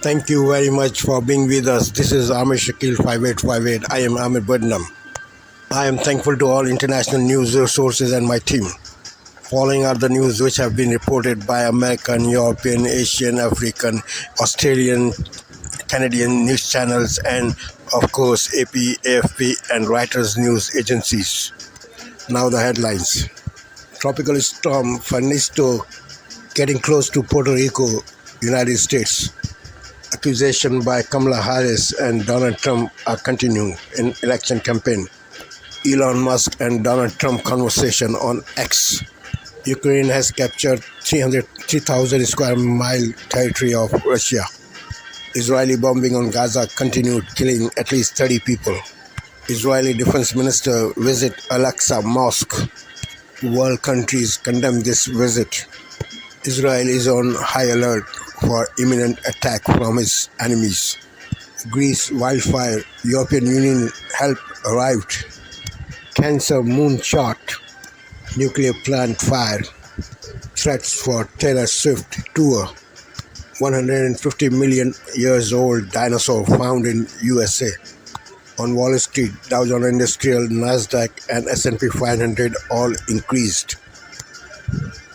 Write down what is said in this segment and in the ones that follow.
Thank you very much for being with us. This is Amir Shakil 5858. I am Amir Budnam. I am thankful to all international news sources and my team. Following are the news which have been reported by American, European, Asian, African, Australian, Canadian news channels and of course AP, AFP and Reuters news agencies. Now the headlines. Tropical storm Fanisto getting close to Puerto Rico, United States. Accusation by Kamala Harris and Donald Trump are continuing in election campaign. Elon Musk and Donald Trump conversation on X. Ukraine has captured 3,000 square mile territory of Russia. Israeli bombing on Gaza continued, killing at least 30 people. Israeli Defense Minister visit Al-Aqsa Mosque. World countries condemn this visit. Israel is on high alert for imminent attack from its enemies. Greece wildfire, European Union help arrived. Cancer moonshot, nuclear plant fire. Threats for Taylor Swift tour. 150 million years old dinosaur found in USA. On Wall Street, Dow Jones Industrial, Nasdaq and S&P 500 all increased.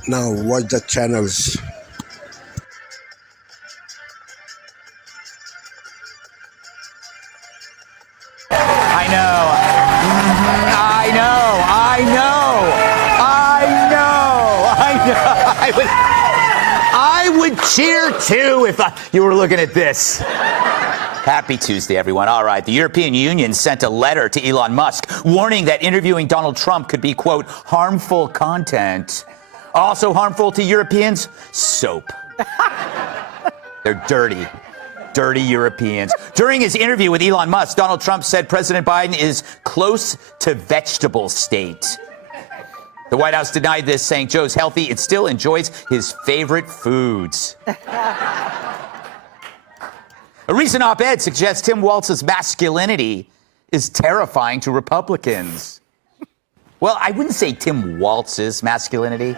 Now watch the channels. I would cheer too if you were looking at this. Happy Tuesday, everyone. All right, the European Union sent a letter to Elon Musk warning that interviewing Donald Trump could be, quote, harmful content. Also harmful to Europeans? Soap. They're dirty. Dirty Europeans. During his interview with Elon Musk, Donald Trump said President Biden is close to vegetable state. The White House denied this, saying Joe's healthy and still enjoys his favorite foods. A recent op-ed suggests Tim Walz's masculinity is terrifying to Republicans. Well, I wouldn't say Tim Walz's masculinity.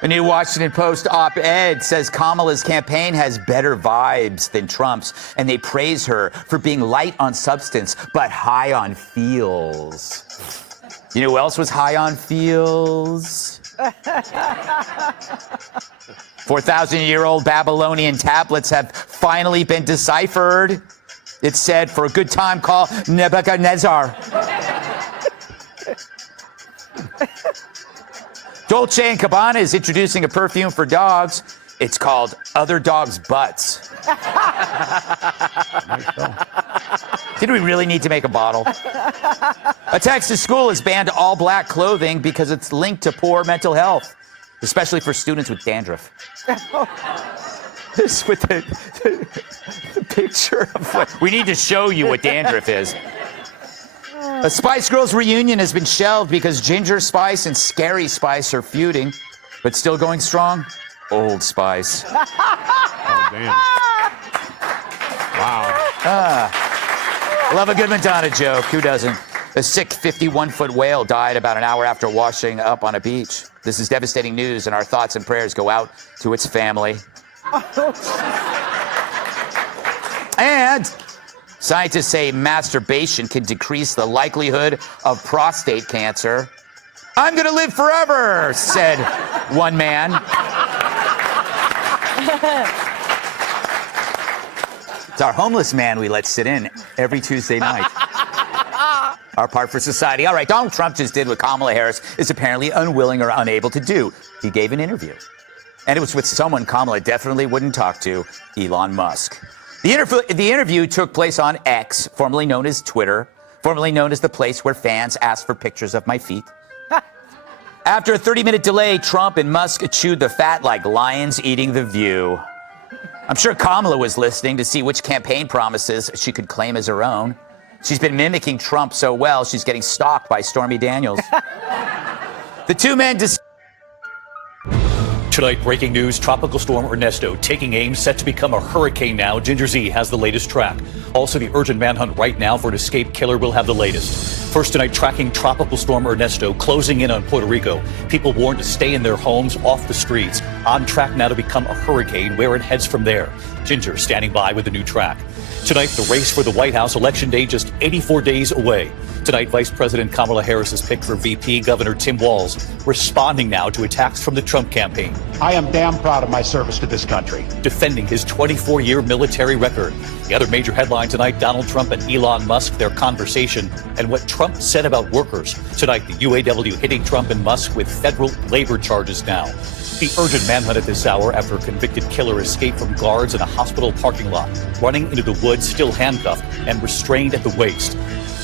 A new Washington Post op-ed says Kamala's campaign has better vibes than Trump's, and they praise her for being light on substance but high on feels. You know who else was high on feels? 4,000-year-old Babylonian tablets have finally been deciphered. It said, for a good time, call Nebuchadnezzar. Dolce & Gabbana is introducing a perfume for dogs. It's called Other Dogs' Butts. Did we really need to make a bottle? A Texas school has banned all black clothing because it's linked to poor mental health, especially for students with dandruff. This with the picture of what... We need to show you what dandruff is. A Spice Girls reunion has been shelved because Ginger Spice and Scary Spice are feuding, but still going strong. Old Spice. Oh, damn. Wow. Love a good Madonna joke. Who doesn't? A sick 51-foot whale died about an hour after washing up on a beach. This is devastating news, and our thoughts and prayers go out to its family. And scientists say masturbation can decrease the likelihood of prostate cancer. I'm going to live forever, said one man. It's our homeless man we let sit in every Tuesday night. Our part for society. All right, Donald Trump just did what Kamala Harris is apparently unwilling or unable to do. He gave an interview. And it was with someone Kamala definitely wouldn't talk to, Elon Musk. The interview took place on X, formerly known as Twitter, formerly known as the place where fans ask for pictures of my feet. After a 30-minute delay, Trump and Musk chewed the fat like lions eating the view. I'm sure Kamala was listening to see which campaign promises she could claim as her own. She's been mimicking Trump so well, she's getting stalked by Stormy Daniels. The two men Tonight, breaking news, Tropical Storm Ernesto taking aim, set to become a hurricane now. Ginger Z has the latest track. Also, the urgent manhunt right now for an escaped killer will have the latest. First tonight, tracking Tropical Storm Ernesto closing in on Puerto Rico. People warned to stay in their homes, off the streets. On track now to become a hurricane, where it heads from there. Ginger standing by with a new track. Tonight, the race for the White House, Election Day just 84 days away. Tonight, Vice President Kamala Harris is picked for VP. Governor Tim Walz responding now to attacks from the Trump campaign. I am damn proud of my service to this country. Defending his 24-year military record. The other major headline tonight, Donald Trump and Elon Musk, their conversation, and what Trump said about workers. Tonight, the UAW hitting Trump and Musk with federal labor charges now. The urgent manhunt at this hour after a convicted killer escaped from guards in a hospital parking lot, running into the woods, still handcuffed and restrained at the waist.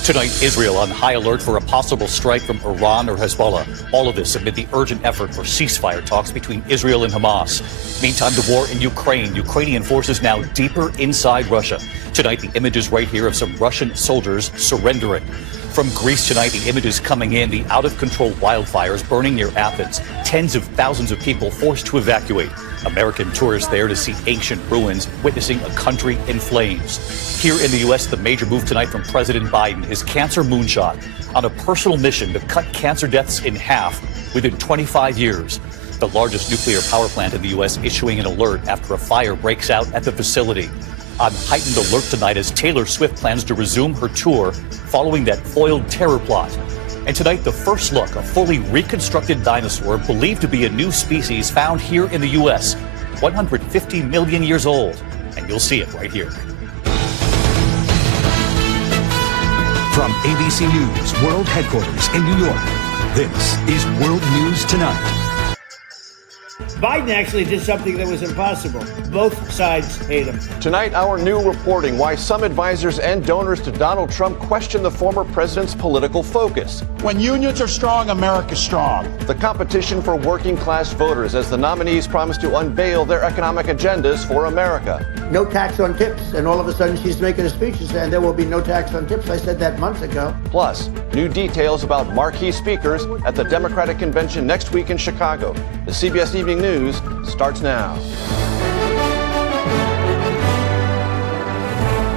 Tonight, Israel on high alert for a possible strike from Iran or Hezbollah. All of this amid the urgent effort for ceasefire talks between Israel and Hamas. Meantime, the war in Ukraine. Ukrainian forces now deeper inside Russia. Tonight, the images right here of some Russian soldiers surrendering. From Greece tonight, the images coming in, the out-of-control wildfires burning near Athens. Tens of thousands of people forced to evacuate. American tourists there to see ancient ruins, witnessing a country in flames. Here in the U.S., the major move tonight from President Biden, his cancer moonshot, on a personal mission to cut cancer deaths in half within 25 years. The largest nuclear power plant in the U.S. issuing an alert after a fire breaks out at the facility. On heightened alert tonight as Taylor Swift plans to resume her tour following that foiled terror plot. And tonight, the first look, a fully reconstructed dinosaur believed to be a new species found here in the U.S., 150 million years old. And you'll see it right here. From ABC News World Headquarters in New York, this is World News Tonight. Biden actually did something that was impossible. Both sides hate him. Tonight, our new reporting, why some advisors and donors to Donald Trump question the former president's political focus. When unions are strong, America's strong. The competition for working class voters as the nominees promise to unveil their economic agendas for America. No tax on tips, and all of a sudden she's making a speech and saying there will be no tax on tips. I said that months ago. Plus, new details about marquee speakers at the Democratic Convention next week in Chicago. The CBS Evening News starts now.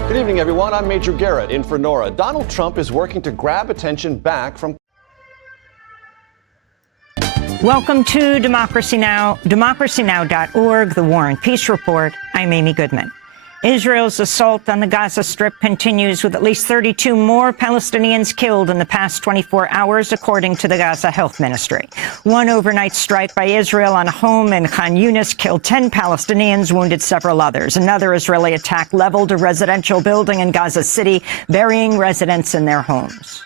Good evening, everyone. I'm Major Garrett in for Nora. Donald Trump is working to grab attention back from... Welcome to Democracy Now!, democracynow.org, The War and Peace Report. I'm Amy Goodman. Israel's assault on the Gaza Strip continues with at least 32 more Palestinians killed in the past 24 hours, according to the Gaza Health Ministry. One overnight strike by Israel on a home in Khan Yunis killed 10 Palestinians, wounded several others. Another Israeli attack leveled a residential building in Gaza City, burying residents in their homes.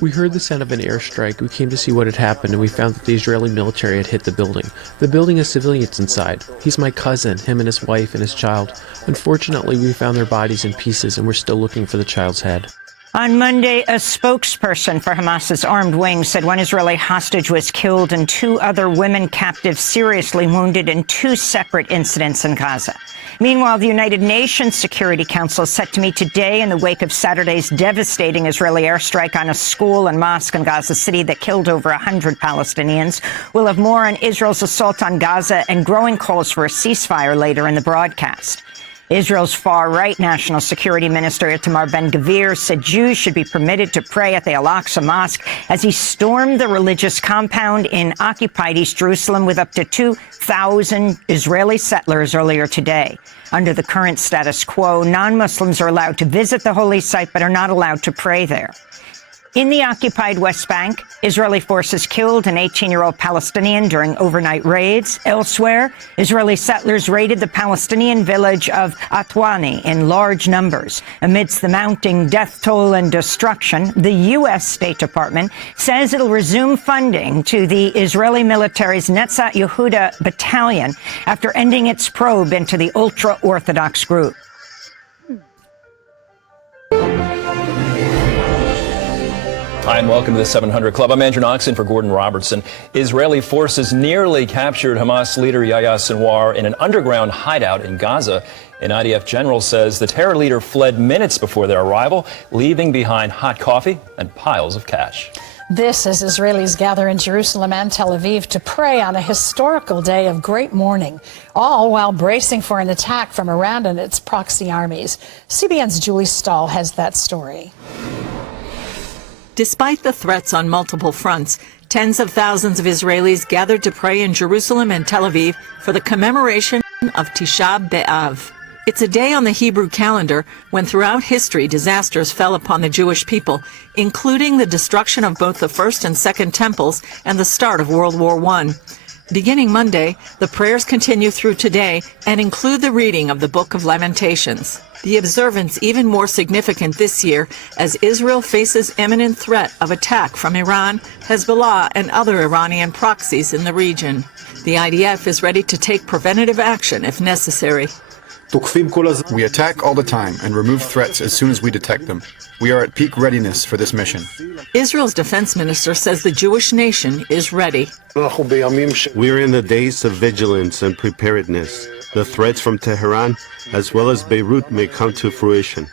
We heard the sound of an airstrike. We came to see what had happened, and we found that the Israeli military had hit the building. The building has civilians inside. He's my cousin, him and his wife and his child. Unfortunately, we found their bodies in pieces, and we're still looking for the child's head. On Monday, a spokesperson for Hamas's armed wing said one Israeli hostage was killed and 2 other women captives seriously wounded in 2 separate incidents in Gaza. Meanwhile, the United Nations Security Council is set to meet today in the wake of Saturday's devastating Israeli airstrike on a school and mosque in Gaza City that killed over 100 Palestinians. We'll have more on Israel's assault on Gaza and growing calls for a ceasefire later in the broadcast. Israel's far-right National Security Minister Itamar Ben-Gvir said Jews should be permitted to pray at the Al-Aqsa Mosque as he stormed the religious compound in occupied East Jerusalem with up to 2,000 Israeli settlers earlier today. Under the current status quo, non-Muslims are allowed to visit the holy site but are not allowed to pray there. In the occupied West Bank, Israeli forces killed an 18-year-old Palestinian during overnight raids. Elsewhere, Israeli settlers raided the Palestinian village of Atwani in large numbers. Amidst the mounting death toll and destruction, the U.S. State Department says it'll resume funding to the Israeli military's Netzat Yehuda battalion after ending its probe into the ultra-Orthodox group. Hi, and welcome to the 700 Club. I'm Andrew Knox in for Gordon Robertson. Israeli forces nearly captured Hamas leader Yahya Sinwar in an underground hideout in Gaza. An IDF general says the terror leader fled minutes before their arrival, leaving behind hot coffee and piles of cash. This as Israelis gather in Jerusalem and Tel Aviv to pray on a historical day of great mourning, all while bracing for an attack from Iran and its proxy armies. CBN's Julie Stahl has that story. Despite the threats on multiple fronts, tens of thousands of Israelis gathered to pray in Jerusalem and Tel Aviv for the commemoration of Tisha B'Av. It's a day on the Hebrew calendar when throughout history disasters fell upon the Jewish people, including the destruction of both the First and Second Temples and the start of World War I. Beginning Monday, the prayers continue through today and include the reading of the Book of Lamentations. The observance even more significant this year as Israel faces imminent threat of attack from Iran, Hezbollah, and other Iranian proxies in the region. The IDF is ready to take preventative action if necessary. We attack all the time and remove threats as soon as we detect them. We are at peak readiness for this mission. Israel's defense minister says the Jewish nation is ready. We are in the days of vigilance and preparedness. The threats from Tehran as well as Beirut may come to fruition.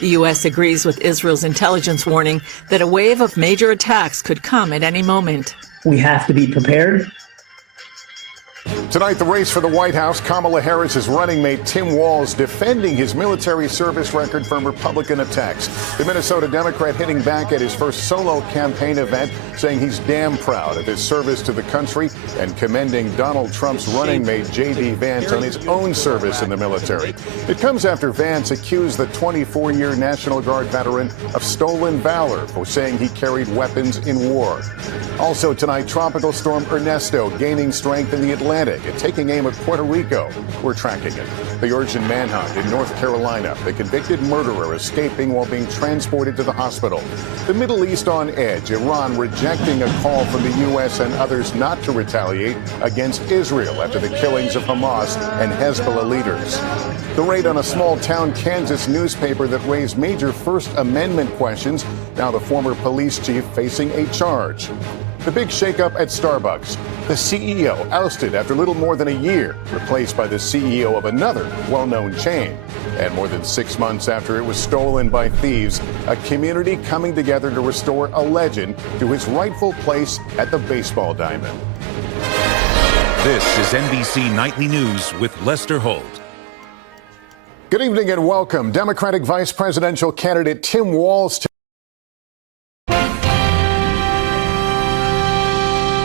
The U.S. agrees with Israel's intelligence warning that a wave of major attacks could come at any moment. We have to be prepared. Tonight, the race for the White House, Kamala Harris's running mate Tim Walz defending his military service record from Republican attacks. The Minnesota Democrat hitting back at his first solo campaign event, saying he's damn proud of his service to the country and commending Donald Trump's running mate J.D. Vance on his own service in the military. It comes after Vance accused the 24-year National Guard veteran of stolen valor for saying he carried weapons in war. Also tonight, Tropical Storm Ernesto gaining strength in the Atlantic and taking aim at Puerto Rico. We're tracking it. The urgent manhunt in North Carolina. The convicted murderer escaping while being transported to the hospital. The Middle East on edge. Iran rejecting a call from the U.S. and others not to retaliate against Israel after the killings of Hamas and Hezbollah leaders. The raid on a small-town Kansas newspaper that raised major First Amendment questions. Now the former police chief facing a charge. The big shakeup at Starbucks. The CEO ousted after little more than a year, replaced by the CEO of another well-known chain. And more than 6 months after it was stolen by thieves, a community coming together to restore a legend to his rightful place at the baseball diamond. This is NBC Nightly News with Lester Holt. Good evening and welcome. Democratic Vice Presidential candidate Tim Walz.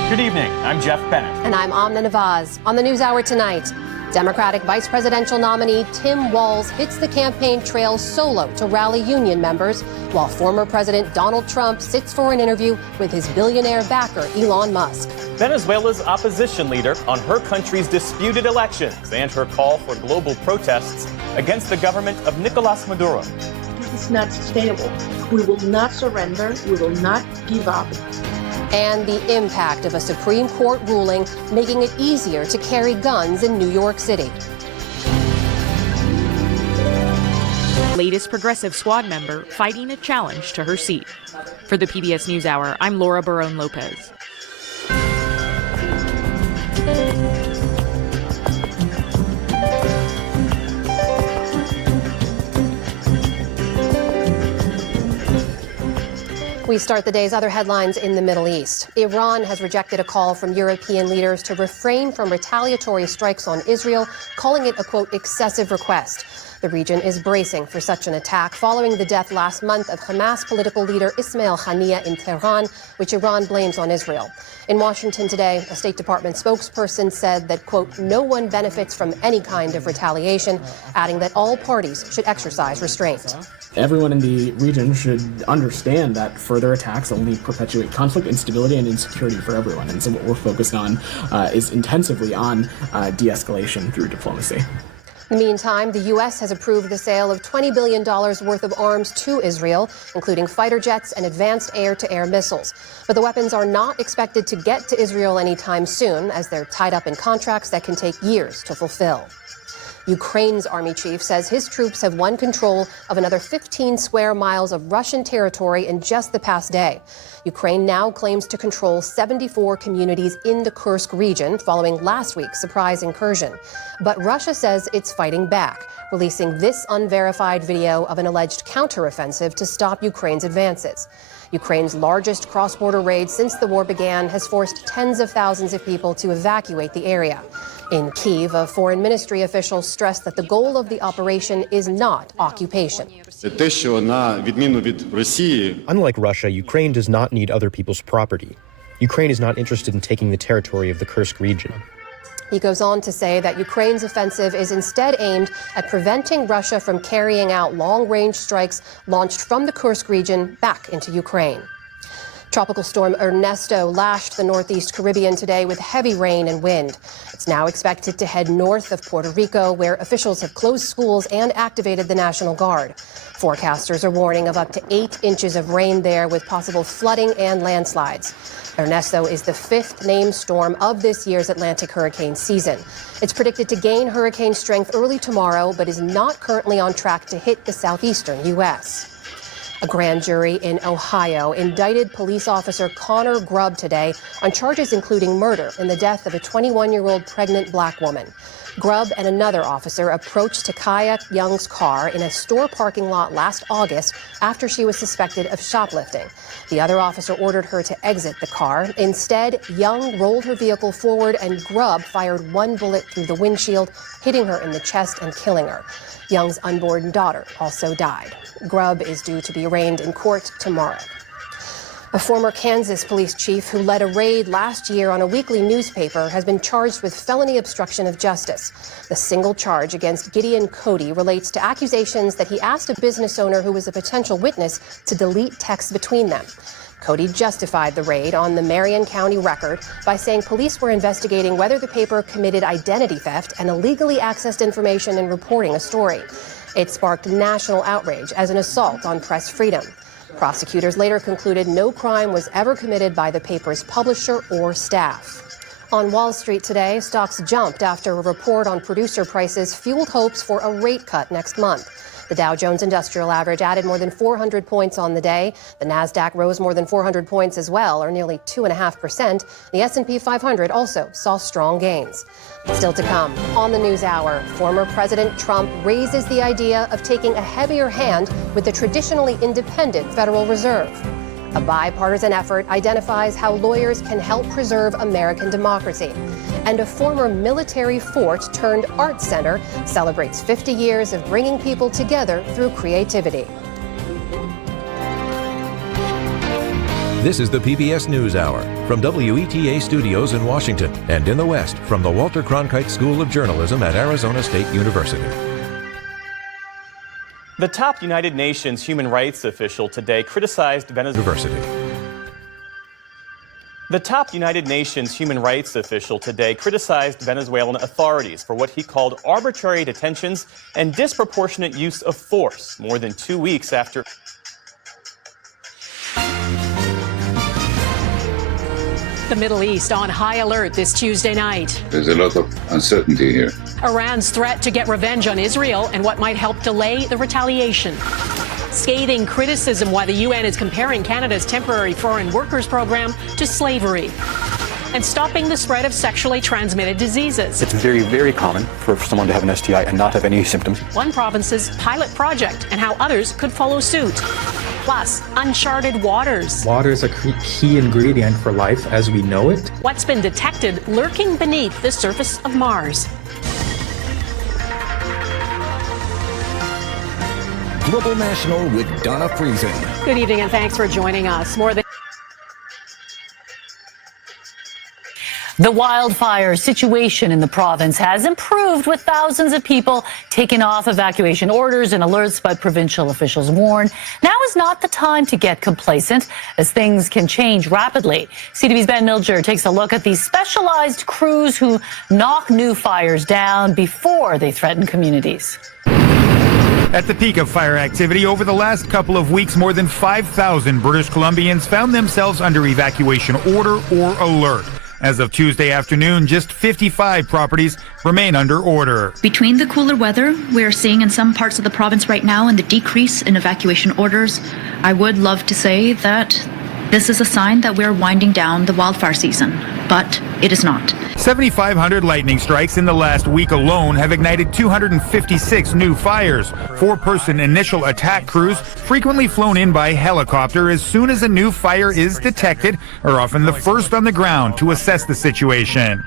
Good evening. I'm Jeff Bennett. And I'm Amna Nawaz. On the NewsHour tonight, Democratic vice presidential nominee Tim Walz hits the campaign trail solo to rally union members, while former President Donald Trump sits for an interview with his billionaire backer, Elon Musk. Venezuela's opposition leader on her country's disputed elections and her call for global protests against the government of Nicolas Maduro. This is not sustainable. We will not surrender. We will not give up. And the impact of a Supreme Court ruling making it easier to carry guns in New York City. Latest progressive squad member fighting a challenge to her seat. For the PBS NewsHour, I'm Laura Barone Lopez. We start the day's other headlines in the Middle East. Iran has rejected a call from European leaders to refrain from retaliatory strikes on Israel, calling it a, quote, excessive request. The region is bracing for such an attack following the death last month of Hamas political leader Ismail Haniyeh in Tehran, which Iran blames on Israel. In Washington today, a State Department spokesperson said that, quote, no one benefits from any kind of retaliation, adding that all parties should exercise restraint. Everyone in the region should understand that further attacks only perpetuate conflict, instability, and insecurity for everyone. And so what we're focused on is intensively on de-escalation through diplomacy. Meantime, the U.S. has approved the sale of $20 billion worth of arms to Israel, including fighter jets and advanced air-to-air missiles. But the weapons are not expected to get to Israel anytime soon, as they're tied up in contracts that can take years to fulfill. Ukraine's army chief says his troops have won control of another 15 square miles of Russian territory in just the past day. Ukraine now claims to control 74 communities in the Kursk region following last week's surprise incursion. But Russia says it's fighting back, releasing this unverified video of an alleged counteroffensive to stop Ukraine's advances. Ukraine's largest cross-border raid since the war began has forced tens of thousands of people to evacuate the area. In Kyiv, a foreign ministry official stressed that the goal of the operation is not occupation. Unlike Russia, Ukraine does not need other people's property. Ukraine is not interested in taking the territory of the Kursk region. He goes on to say that Ukraine's offensive is instead aimed at preventing Russia from carrying out long-range strikes launched from the Kursk region back into Ukraine. Tropical storm Ernesto lashed the northeast Caribbean today with heavy rain and wind. It's now expected to head north of Puerto Rico, where officials have closed schools and activated the National Guard. Forecasters are warning of up to 8 inches of rain there, with possible flooding and landslides. Ernesto is the 5th named storm of this year's Atlantic hurricane season. It's predicted to gain hurricane strength early tomorrow, but is not currently on track to hit the southeastern U.S. A grand jury in Ohio indicted police officer Connor Grubb today on charges including murder in the death of a 21-year-old pregnant black woman. Grubb and another officer approached Takaya Young's car in a store parking lot last August after she was suspected of shoplifting. The other officer ordered her to exit the car. Instead, Young rolled her vehicle forward and Grubb fired 1 bullet through the windshield, hitting her in the chest and killing her. Young's unborn daughter also died. Grubb is due to be arraigned in court tomorrow. A former Kansas police chief who led a raid last year on a weekly newspaper has been charged with felony obstruction of justice. The single charge against Gideon Cody relates to accusations that he asked a business owner who was a potential witness to delete texts between them. Cody justified the raid on the Marion County Record by saying police were investigating whether the paper committed identity theft and illegally accessed information in reporting a story. It sparked national outrage as an assault on press freedom. Prosecutors later concluded no crime was ever committed by the paper's publisher or staff. On Wall Street today, stocks jumped after a report on producer prices fueled hopes for a rate cut next month. The Dow Jones Industrial Average added more than 400 points on the day. The Nasdaq rose more than 400 points as well, or nearly 2.5%. The S&P 500 also saw strong gains. Still to come, on the NewsHour, former President Trump raises the idea of taking a heavier hand with the traditionally independent Federal Reserve. A bipartisan effort identifies how lawyers can help preserve American democracy. And a former military fort turned art center celebrates 50 years of bringing people together through creativity. This is the PBS NewsHour from WETA Studios in Washington and in the West from the Walter Cronkite School of Journalism at Arizona State University. The top United Nations human rights official today criticized Venezuela. The top United Nations human rights official today criticized Venezuelan authorities for what he called arbitrary detentions and disproportionate use of force more than 2 weeks after. The Middle East on high alert this Tuesday night. There's a lot of uncertainty here. Iran's threat to get revenge on Israel and what might help delay the retaliation. Scathing criticism why the UN is comparing Canada's temporary foreign workers program to slavery. And stopping the spread of sexually transmitted diseases. It's very, very common for someone to have an STI and not have any symptoms. One province's pilot project and how others could follow suit. Plus, uncharted waters. Water is a key ingredient for life as we know it. What's been detected lurking beneath the surface of Mars. Global National with Donna Friesen. Good evening and thanks for joining us. More than The wildfire situation in the province has improved, with thousands of people taking off evacuation orders and alerts, but provincial officials warn now is not the time to get complacent, as things can change rapidly. CTV's Ben Milger takes a look at these specialized crews who knock new fires down before they threaten communities. At the peak of fire activity over the last couple of weeks, more than 5,000 British Columbians found themselves under evacuation order or alert. As of Tuesday afternoon, just 55 properties remain under order. Between the cooler weather we're seeing in some parts of the province right now and the decrease in evacuation orders, I would love to say that this is a sign that we're winding down the wildfire season, but it is not. 7,500 lightning strikes in the last week alone have ignited 256 new fires. 4-person initial attack crews, frequently flown in by helicopter as soon as a new fire is detected, are often the first on the ground to assess the situation.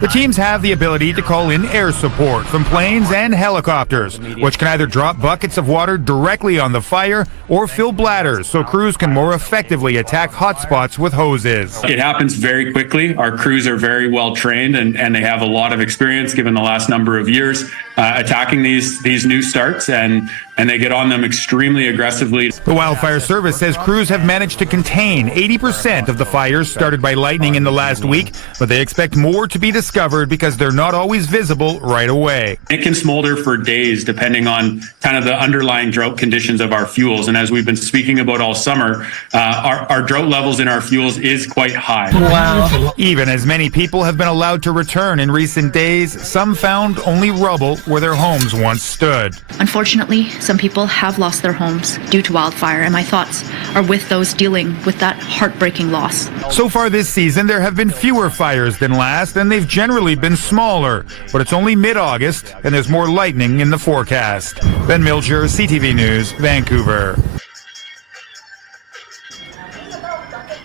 The teams have the ability to call in air support from planes and helicopters, which can either drop buckets of water directly on the fire or fill bladders so crews can more effectively attack hotspots with hoses. It happens very quickly. Our crews are very well trained and they have a lot of experience given the last number of years attacking these new starts, and they get on them extremely aggressively. The Wildfire Service says crews have managed to contain 80% of the fires started by lightning in the last week, but they expect more to be discovered because they're not always visible right away. It can smolder for days depending on kind of the underlying drought conditions of our fuels. And as we've been speaking about all summer, our drought levels in our fuels is quite high. Wow. Even as many people have been allowed to return in recent days, some found only rubble where their homes once stood. Unfortunately, some people have lost their homes due to wildfire, and my thoughts are with those dealing with that heartbreaking loss. So far this season, there have been fewer fires than last, and they've generally been smaller. But it's only mid-August, and there's more lightning in the forecast. Ben Milcher, CTV News, Vancouver.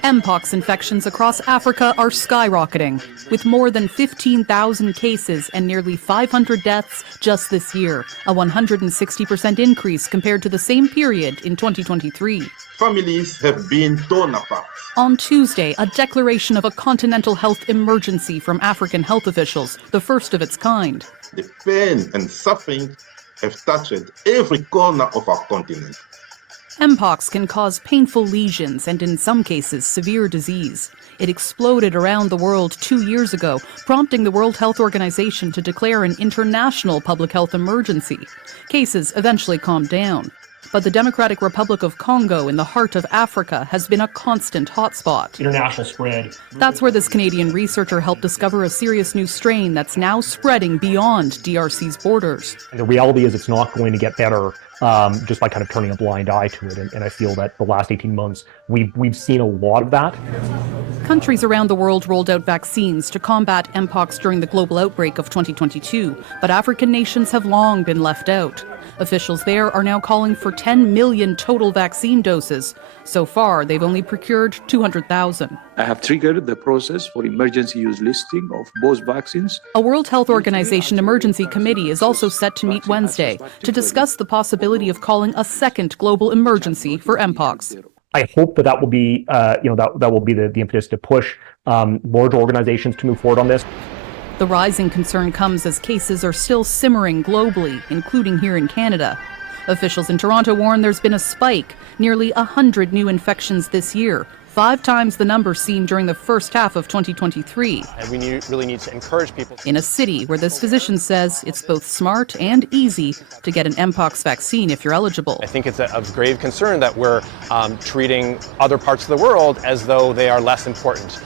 Mpox infections across Africa are skyrocketing, with more than 15,000 cases and nearly 500 deaths just this year, a 160% increase compared to the same period in 2023. Families have been torn apart. On Tuesday, a declaration of a continental health emergency from African health officials, the first of its kind. The pain and suffering have touched every corner of our continent. Mpox can cause painful lesions and, in some cases, severe disease. It exploded around the world 2 years ago, prompting the World Health Organization to declare an international public health emergency. Cases eventually calmed down. But the Democratic Republic of Congo in the heart of Africa has been a constant hotspot. International spread. That's where this Canadian researcher helped discover a serious new strain that's now spreading beyond DRC's borders. And the reality is it's not going to get better just by kind of turning a blind eye to it. And I feel that the last 18 months, we've seen a lot of that. Countries around the world rolled out vaccines to combat Mpox during the global outbreak of 2022, but African nations have long been left out. Officials there are now calling for 10 million total vaccine doses. So far, they've only procured 200,000. I have triggered the process for emergency use listing of both vaccines. A World Health Organization emergency committee is also set to meet Wednesday to discuss the possibility of calling a second global emergency for Mpox. I hope that will be, that will be the impetus to push large organizations to move forward on this. The rising concern comes as cases are still simmering globally, including here in Canada. Officials in Toronto warn there's been a spike, nearly 100 new infections this year, 5 times the number seen during the first half of 2023. And we really need to encourage people. In a city where this physician says it's both smart and easy to get an Mpox vaccine if you're eligible. I think it's of grave concern that we're treating other parts of the world as though they are less important.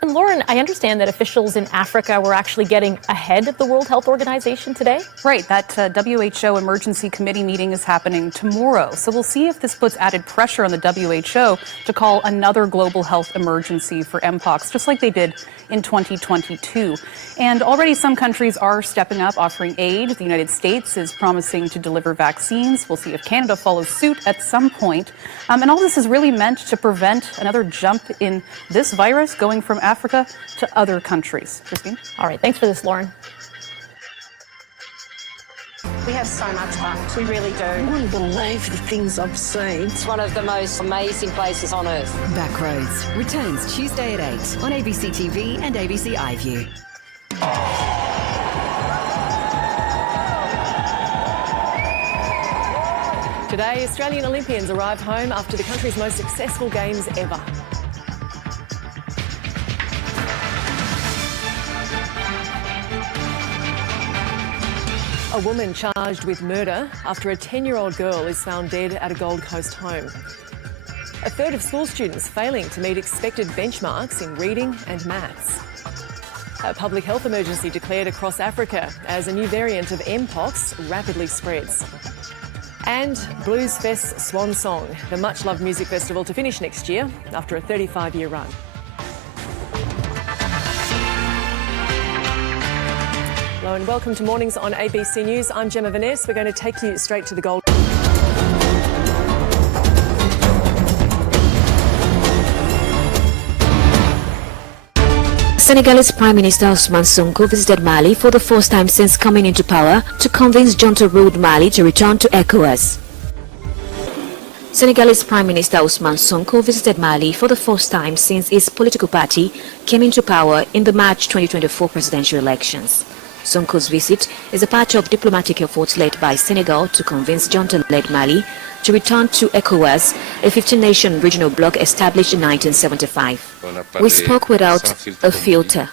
And Lauren, I understand that officials in Africa were actually getting ahead of the World Health Organization today? Right, that WHO emergency committee meeting is happening tomorrow. So we'll see if this puts added pressure on the WHO to call another global health emergency for Mpox, just like they did in 2022. And already some countries are stepping up, offering aid. The United States is promising to deliver vaccines. We'll see if Canada follows suit at some point. And all this is really meant to prevent another jump in this virus going from Africa to other countries. Christine? All right, thanks for this, Lauren. We have so much fun. We really do. I wouldn't believe the things I've seen. It's one of the most amazing places on earth. Backroads returns Tuesday at 8 on ABC TV and ABC iView. Today, Australian Olympians arrive home after the country's most successful games ever. A woman charged with murder after a 10-year-old girl is found dead at a Gold Coast home. A third of school students failing to meet expected benchmarks in reading and maths. A public health emergency declared across Africa as a new variant of Mpox rapidly spreads. And Blues Fest's swan song, the much-loved music festival to finish next year after a 35-year run. Hello and welcome to Mornings on ABC News. I'm Gemma Vaness. We're going to take you straight to the Gold. Senegalese Prime Minister Ousmane Sonko visited Mali for the first time since coming into power to convince junta-ruled Mali to return to ECOWAS. Senegalese Prime Minister Ousmane Sonko visited Mali for the first time since his political party came into power in the March 2024 presidential elections. Sonko's visit is a part of diplomatic efforts led by Senegal to convince junta-led Mali to return to ECOWAS, a 15-nation regional bloc established in 1975. We spoke without a filter,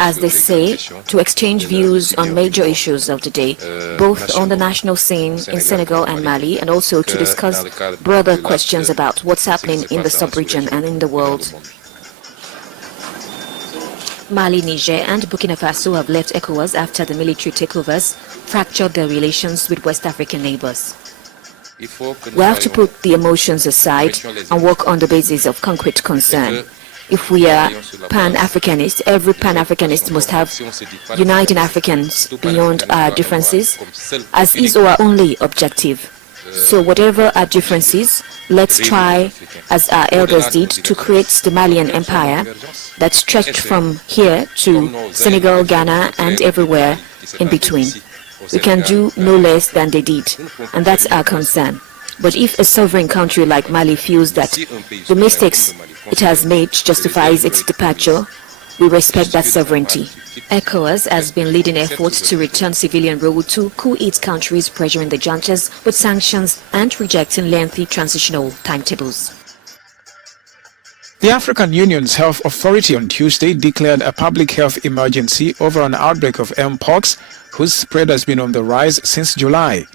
as they say, to exchange views on major issues of the day, both on the national scene in Senegal and Mali, and also to discuss broader questions about what's happening in the sub-region and in the world. Mali, Niger and Burkina Faso have left ECOWAS after the military takeovers fractured their relations with West African neighbors. We have to put the emotions aside and work on the basis of concrete concern. If we are Pan-Africanists, every Pan-Africanist must have uniting Africans beyond our differences, as is our only objective. So whatever our differences, let's try, as our elders did, to create the Malian Empire that stretched from here to Senegal, Ghana and everywhere in between. We can do no less than they did, and that's our concern. But if a sovereign country like Mali feels that the mistakes it has made justifies its departure, we respect that sovereignty. ECOWAS has been leading efforts to return civilian rule to coup its countries, pressuring the juntas with sanctions and rejecting lengthy transitional timetables. The African Union's Health Authority on Tuesday declared a public health emergency over an outbreak of mpox, whose spread has been on the rise since July.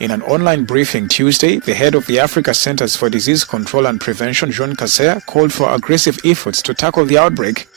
In an online briefing Tuesday, the head of the Africa Centers for Disease Control and Prevention, Jean Kasser, called for aggressive efforts to tackle the outbreak.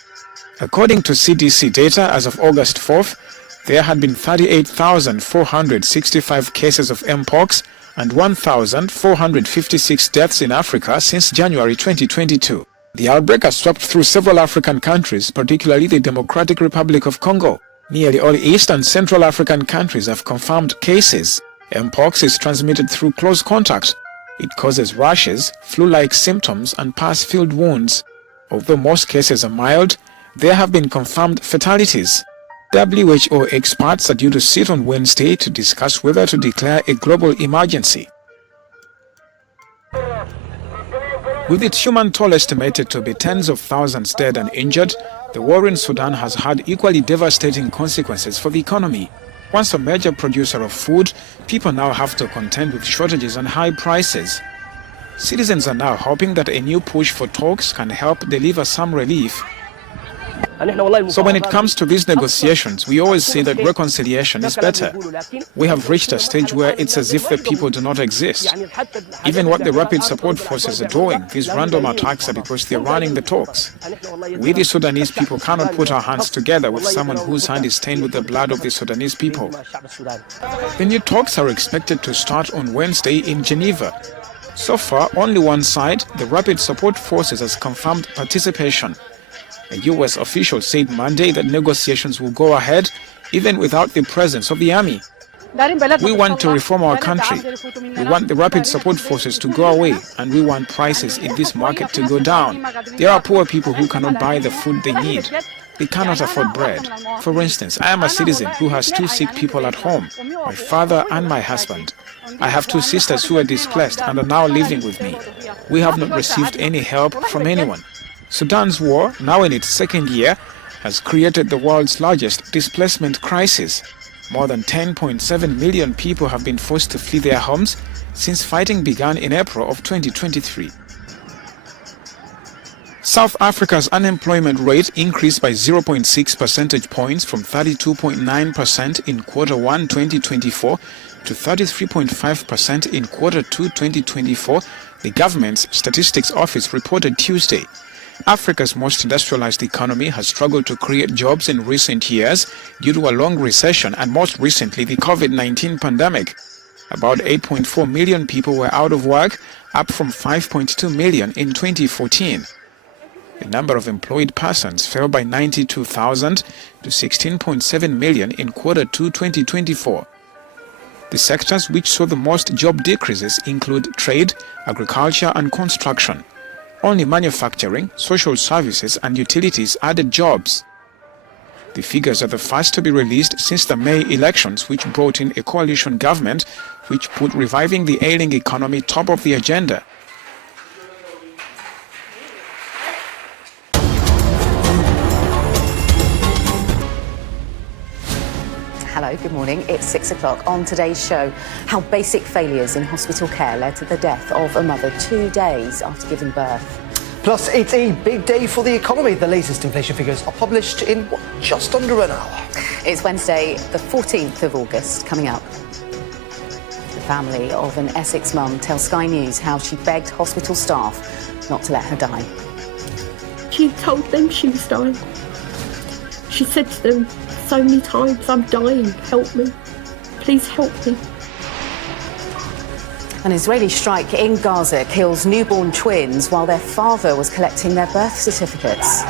According to CDC data, as of August 4th, there had been 38,465 cases of mpox and 1,456 deaths in Africa since January 2022. The outbreak has swept through several African countries, particularly the Democratic Republic of Congo. Nearly all East and Central African countries have confirmed cases. Mpox is transmitted through close contact. It causes rashes, flu-like symptoms, and pus-filled wounds. Although most cases are mild, there have been confirmed fatalities. WHO experts are due to sit on Wednesday to discuss whether to declare a global emergency. With its human toll estimated to be tens of thousands dead and injured, the war in Sudan has had equally devastating consequences for the economy. Once a major producer of food, people now have to contend with shortages and high prices. Citizens are now hoping that a new push for talks can help deliver some relief. So when it comes to these negotiations, we always say that reconciliation is better. We have reached a stage where it's as if the people do not exist. Even what the Rapid Support Forces are doing, these random attacks, are because they're running the talks. We, the Sudanese people, cannot put our hands together with someone whose hand is stained with the blood of the Sudanese people. The new talks are expected to start on Wednesday in Geneva. So far, only one side, the Rapid Support Forces, has confirmed participation. A U.S. official said Monday that negotiations will go ahead even without the presence of the army. We want to reform our country. We want the Rapid Support Forces to go away, and we want prices in this market to go down. There are poor people who cannot buy the food they need. They cannot afford bread. For instance, I am a citizen who has two sick people at home, my father and my husband. I have two sisters who are displaced and are now living with me. We have not received any help from anyone. Sudan's war, now in its second year, has created the world's largest displacement crisis. More than 10.7 million people have been forced to flee their homes since fighting began in April of 2023. South Africa's unemployment rate increased by 0.6 percentage points from 32.9% in Q1 2024 to 33.5% in Q2 2024, the government's statistics office reported Tuesday. Africa's most industrialized economy has struggled to create jobs in recent years due to a long recession and most recently the COVID-19 pandemic. About 8.4 million people were out of work, up from 5.2 million in 2014. The number of employed persons fell by 92,000 to 16.7 million in Q2 2024. The sectors which saw the most job decreases include trade, agriculture and construction. Only manufacturing, social services and utilities added jobs. The figures are the first to be released since the May elections, which brought in a coalition government, which put reviving the ailing economy top of the agenda. Hello, good morning. It's 6 o'clock. On today's show, how basic failures in hospital care led to the death of a mother 2 days after giving birth. Plus, it's a big day for the economy. The latest inflation figures are published in just under an hour. It's Wednesday, the 14th of August, coming up. The family of an Essex mum tells Sky News how she begged hospital staff not to let her die. She told them she was dying. She said to them so many times, "I'm dying, help me. Please help me." An Israeli strike in Gaza kills newborn twins while their father was collecting their birth certificates.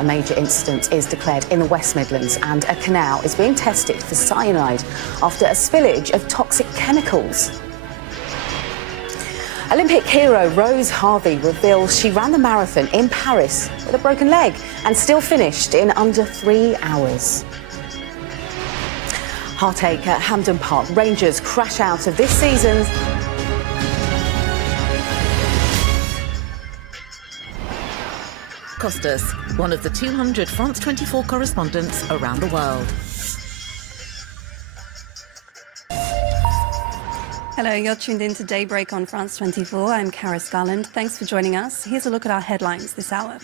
A major incident is declared in the West Midlands and a canal is being tested for cyanide after a spillage of toxic chemicals. Olympic hero Rose Harvey reveals she ran the marathon in Paris with a broken leg and still finished in under 3 hours. Heartache at Hampden Park. Rangers crash out of this season's Costas, one of the 200 France 24 correspondents around the world. Hello, you're tuned in to Daybreak on France 24. I'm Karis Garland. Thanks for joining us. Here's a look at our headlines this hour.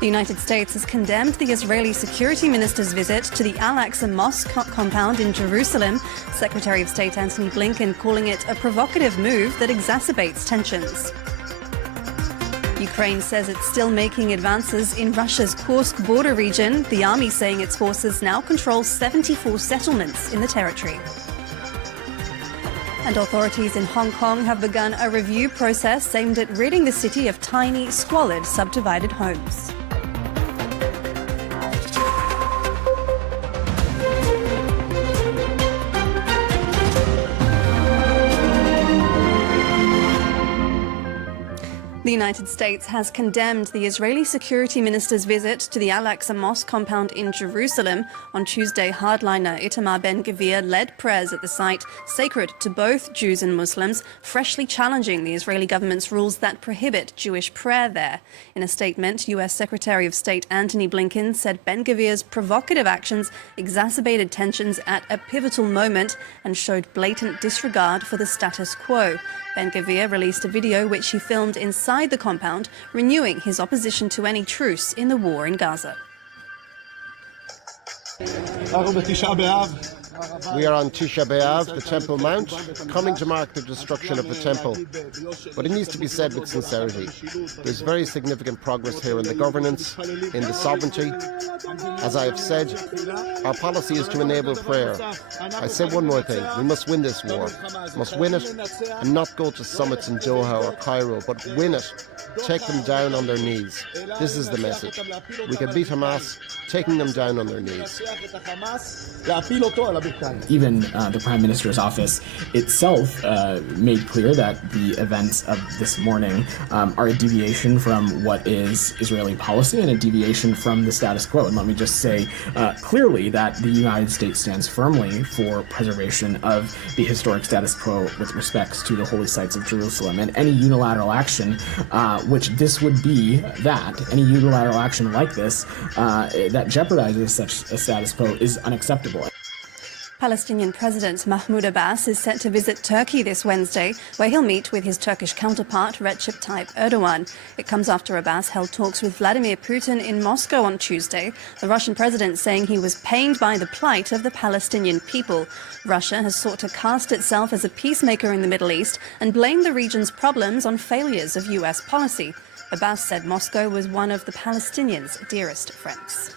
The United States has condemned the Israeli security minister's visit to the Al-Aqsa Mosque compound in Jerusalem. Secretary of State Antony Blinken calling it a provocative move that exacerbates tensions. Ukraine says it's still making advances in Russia's Kursk border region. The army saying its forces now control 74 settlements in the territory. And authorities in Hong Kong have begun a review process aimed at ridding the city of tiny, squalid, subdivided homes. The United States has condemned the Israeli security minister's visit to the Al-Aqsa Mosque compound in Jerusalem. On Tuesday, hardliner Itamar Ben-Gvir led prayers at the site, sacred to both Jews and Muslims, freshly challenging the Israeli government's rules that prohibit Jewish prayer there. In a statement, U.S. Secretary of State Antony Blinken said Ben-Gvir's provocative actions exacerbated tensions at a pivotal moment and showed blatant disregard for the status quo. Ben-Gvir released a video which he filmed inside the compound, renewing his opposition to any truce in the war in Gaza. We are on Tisha B'Av, the Temple Mount, coming to mark the destruction of the temple. But it needs to be said with sincerity. There's very significant progress here in the governance, in the sovereignty. As I have said, our policy is to enable prayer. I say one more thing. We must win this war. Must win it and not go to summits in Doha or Cairo, but win it. Take them down on their knees. This is the message. We can beat Hamas, taking them down on their knees. Even the Prime Minister's office itself made clear that the events of this morning are a deviation from what is Israeli policy and a deviation from the status quo. And let me just say clearly that the United States stands firmly for preservation of the historic status quo with respects to the holy sites of Jerusalem. And any unilateral action, which this would be any unilateral action like this that jeopardizes such a status quo is unacceptable. Palestinian President Mahmoud Abbas is set to visit Turkey this Wednesday, where he'll meet with his Turkish counterpart Recep Tayyip Erdogan. It comes after Abbas held talks with Vladimir Putin in Moscow on Tuesday, the Russian president saying he was pained by the plight of the Palestinian people. Russia has sought to cast itself as a peacemaker in the Middle East and blamed the region's problems on failures of U.S. policy. Abbas said Moscow was one of the Palestinians' dearest friends.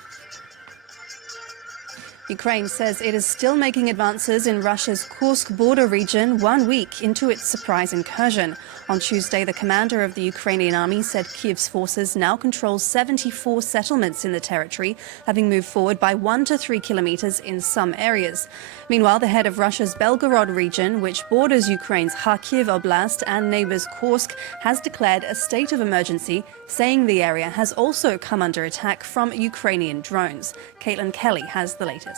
Ukraine says it is still making advances in Russia's Kursk border region 1 week into its surprise incursion. On Tuesday, the commander of the Ukrainian army said Kyiv's forces now control 74 settlements in the territory, having moved forward by 1 to 3 kilometers in some areas. Meanwhile, the head of Russia's Belgorod region, which borders Ukraine's Kharkiv Oblast and neighbors Kursk, has declared a state of emergency, saying the area has also come under attack from Ukrainian drones. Caitlin Kelly has the latest.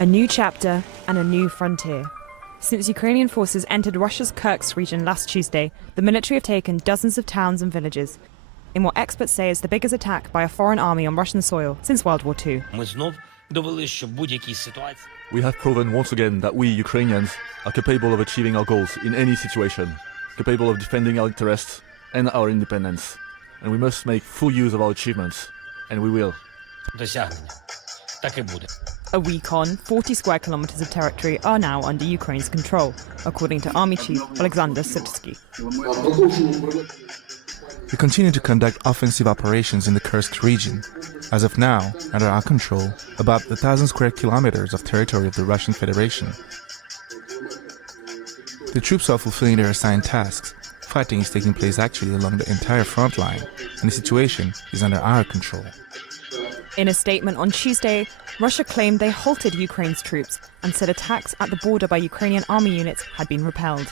A new chapter and a new frontier. Since Ukrainian forces entered Russia's Kursk region last Tuesday, the military have taken dozens of towns and villages, in what experts say is the biggest attack by a foreign army on Russian soil since World War II. We have proven once again that we Ukrainians are capable of achieving our goals in any situation, capable of defending our interests and our independence. And we must make full use of our achievements, and we will. A week on, 40 square kilometers of territory are now under Ukraine's control, according to Army Chief Alexander Sipsky. We continue to conduct offensive operations in the Kursk region. As of now, under our control, about 1,000 square kilometers of territory of the Russian Federation. The troops are fulfilling their assigned tasks. Fighting is taking place actually along the entire front line, and the situation is under our control. In a statement on Tuesday, Russia claimed they halted Ukraine's troops and said attacks at the border by Ukrainian army units had been repelled.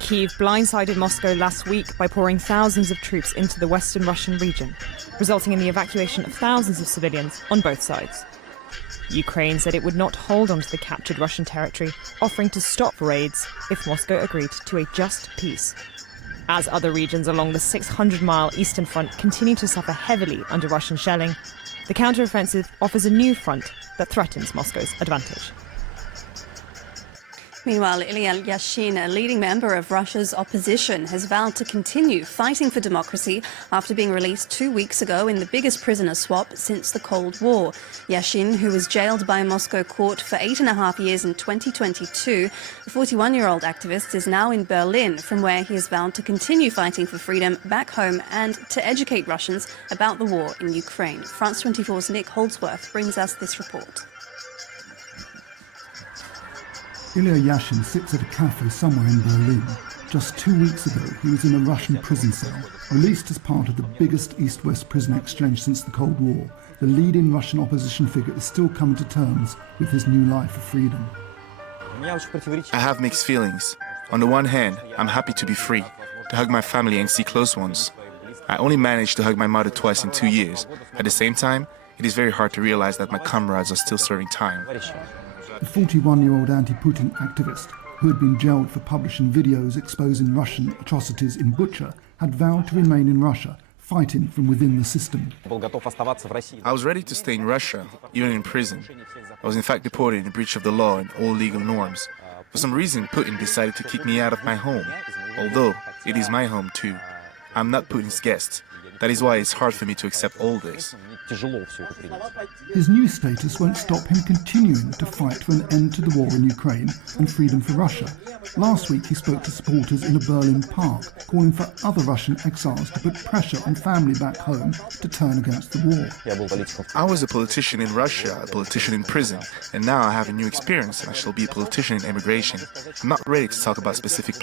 Kyiv blindsided Moscow last week by pouring thousands of troops into the western Russian region, resulting in the evacuation of thousands of civilians on both sides. Ukraine said it would not hold on to the captured Russian territory, offering to stop raids if Moscow agreed to a just peace. As other regions along the 600-mile eastern front continue to suffer heavily under Russian shelling, the counteroffensive offers a new front that threatens Moscow's advantage. Meanwhile, Ilya Yashin, a leading member of Russia's opposition, has vowed to continue fighting for democracy after being released 2 weeks ago in the biggest prisoner swap since the Cold War. Yashin, who was jailed by a Moscow court for 8.5 years in 2022, the 41-year-old activist is now in Berlin, from where he has vowed to continue fighting for freedom back home and to educate Russians about the war in Ukraine. France 24's Nick Holdsworth brings us this report. Ilya Yashin sits at a cafe somewhere in Berlin. Just 2 weeks ago, he was in a Russian prison cell. Released as part of the biggest East-West prison exchange since the Cold War, the leading Russian opposition figure is still coming to terms with his new life of freedom. I have mixed feelings. On the one hand, I'm happy to be free, to hug my family and see close ones. I only managed to hug my mother twice in 2 years. At the same time, it is very hard to realize that my comrades are still serving time. The 41-year-old anti-Putin activist, who had been jailed for publishing videos exposing Russian atrocities in Bucha, had vowed to remain in Russia, fighting from within the system. I was ready to stay in Russia, even in prison. I was in fact deported in breach of the law and all legal norms. For some reason, Putin decided to kick me out of my home, although it is my home too. I'm not Putin's guest. That is why it's hard for me to accept all this. His new status won't stop him continuing to fight for an end to the war in Ukraine and freedom for Russia. Last week he spoke to supporters in a Berlin park, calling for other Russian exiles to put pressure on family back home to turn against the war. I was a politician in Russia, a politician in prison, and now I have a new experience and I shall be a politician in emigration. I'm not ready to talk about specific...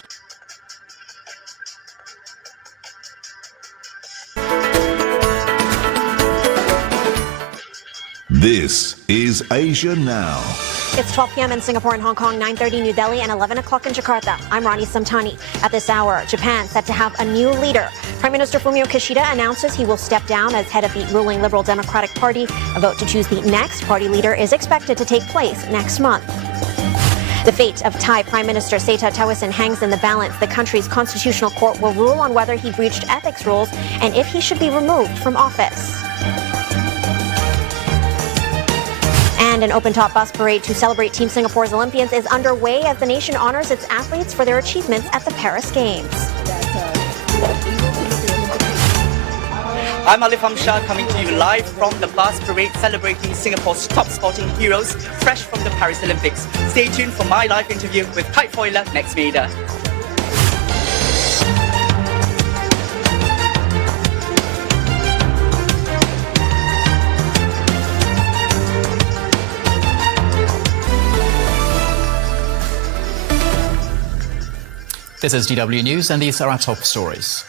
This is Asia Now. It's 12 p.m. in Singapore and Hong Kong, 9:30 New Delhi, and 11 o'clock in Jakarta. I'm Rani Samtani. At this hour, Japan set to have a new leader. Prime Minister Fumio Kishida announces he will step down as head of the ruling Liberal Democratic Party. A vote to choose the next party leader is expected to take place next month. The fate of Thai Prime Minister Srettha Thavisin hangs in the balance. The country's constitutional court will rule on whether he breached ethics rules and if he should be removed from office. And an open-top bus parade to celebrate Team Singapore's Olympians is underway as the nation honors its athletes for their achievements at the Paris Games. I'm Alif Hamshah coming to you live from the bus parade celebrating Singapore's top sporting heroes fresh from the Paris Olympics. Stay tuned for my live interview with kite foiler Max Mader. This is DW News, and these are our top stories.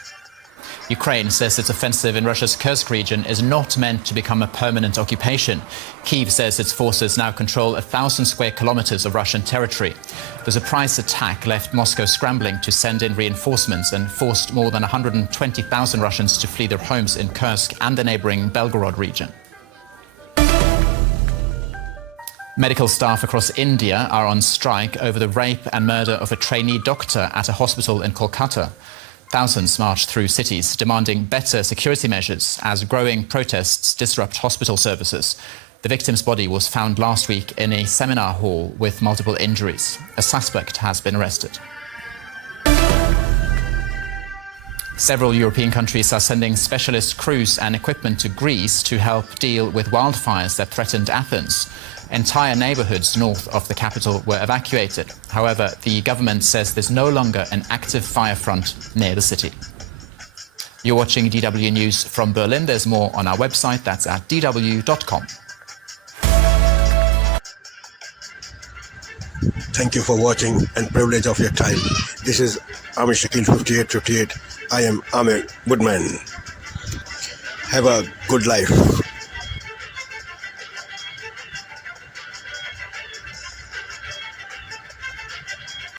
Ukraine says its offensive in Russia's Kursk region is not meant to become a permanent occupation. Kyiv says its forces now control 1,000 square kilometers of Russian territory. The surprise attack left Moscow scrambling to send in reinforcements and forced more than 120,000 Russians to flee their homes in Kursk and the neighboring Belgorod region. Medical staff across India are on strike over the rape and murder of a trainee doctor at a hospital in Kolkata. Thousands marched through cities demanding better security measures as growing protests disrupt hospital services. The victim's body was found last week in a seminar hall with multiple injuries. A suspect has been arrested. Several European countries are sending specialist crews and equipment to Greece to help deal with wildfires that threatened Athens. Entire neighbourhoods north of the capital were evacuated. However, the government says there's no longer an active fire front near the city. You're watching DW News from Berlin. There's more on our website. That's at dw.com. Thank you for watching and privilege of your time. This is Amir Shakil 5858. I am Amir Woodman. Have a good life.